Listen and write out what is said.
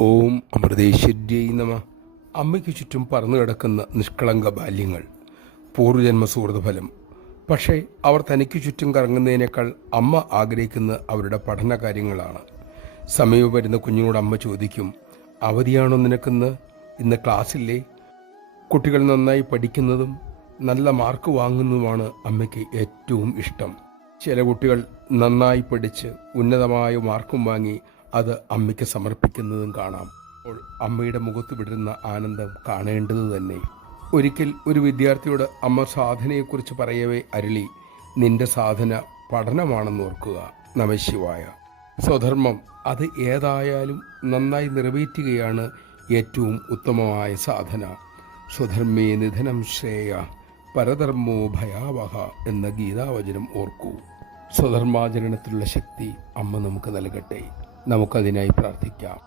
ഓം അമൃതേശ്വര്यै നമ. അമ്മയ്ക്ക് ചുറ്റും പറന്നു കിടക്കുന്ന നിഷ്കളങ്ക ബാല്യങ്ങൾ, പൂർവ്വജന്മ സുഹൃതഫലം. പക്ഷേ അവർ തനിക്ക് ചുറ്റും കറങ്ങുന്നതിനേക്കാൾ അമ്മ ആഗ്രഹിക്കുന്ന അവരുടെ പഠന കാര്യങ്ങളാണ്. സമയം വരുന്ന കുഞ്ഞിനോട് അമ്മ ചോദിക്കും, അവധിയാണോ നിനക്കെന്ന്? ഇന്ന് ക്ലാസ്സില്ലേ? കുട്ടികൾ നന്നായി പഠിക്കുന്നതും നല്ല മാർക്ക് വാങ്ങുന്നതുമാണ് അമ്മയ്ക്ക് ഏറ്റവും ഇഷ്ടം. ചില കുട്ടികൾ നന്നായി പഠിച്ച് ഉന്നതമായ മാർക്കും വാങ്ങി അത് അമ്മയ്ക്ക് സമർപ്പിക്കുന്നതും കാണാം. അപ്പോൾ അമ്മയുടെ മുഖത്ത് വിടരുന്ന ആനന്ദം കാണേണ്ടത് തന്നെ. ഒരിക്കൽ ഒരു വിദ്യാർത്ഥിയോട് അമ്മ സാധനയെക്കുറിച്ച് പറയവേ അരുളി, നിന്റെ സാധന പഠനമാണെന്ന് ഓർക്കുക. നമഃശിവായ. സ്വധർമ്മം അത് ഏതായാലും നന്നായി നിറവേറ്റുകയാണ് ഏറ്റവും ഉത്തമമായ സാധന. സ്വധർമ്മേ നിധനം ശ്രേയ പരധർമ്മോ ഭയാവഹ എന്ന ഗീതാവചനം ഓർക്കൂ. സ്വധർമാചരണത്തിലുള്ള ശക്തി അമ്മ നമുക്ക് നൽകട്ടെ. നമുക്കതിനായി പ്രാർത്ഥിക്കാം.